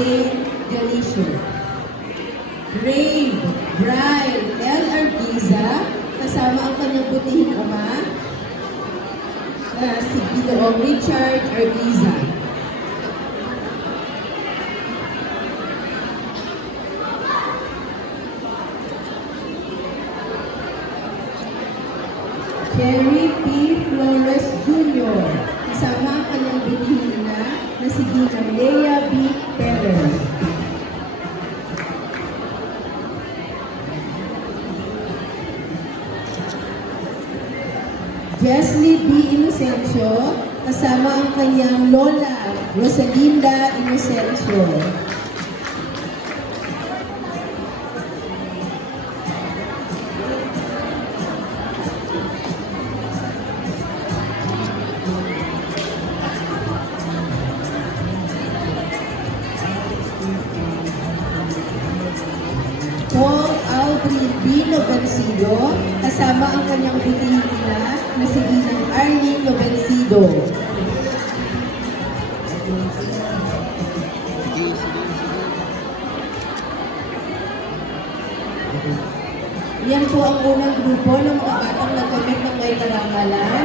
Jane Galicio. Brave Brian L. Arquiza, kasama ang kanyang butihing ama, si Ginoong Richard Arquiza. Jerry P. Flores Jr., kasama ang kanyang butihing ina na si Ginang Lea B. Perez. Jesly B. Inocencio, kasama ang kanyang lola, Rosalinda Inocencio. Paul Audrey B. Novencido, kasama ang kanyang butihing ina na si Ginang Arlene Novencido. Yan po ang unang grupo ng mga batang nagkamit ng may karangalan.